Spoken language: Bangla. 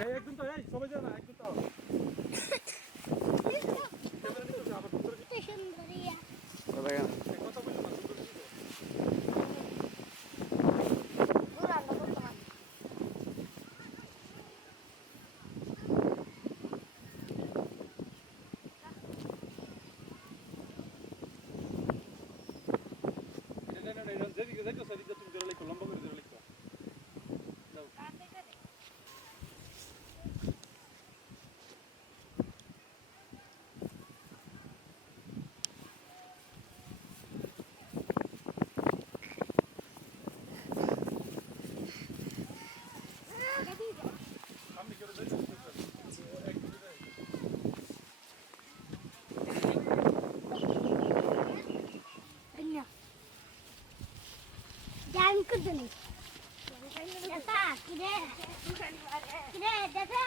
এই একদম তো এই সবাই যায় না একদম তো ক্যামেরা নিতে আবার সুন্দর সুন্দরিয়া কথা বলছো না সুন্দর দিতে ঘোরা বর্তমান না যেদিকে যাইতো সেদিকে তুমি জোরে লিখো লম্বা করে জোরে লিখো দাও সামনে করে যাইতো এক মিনিট জান কুদনি দাদা কিরে কিরে দাদা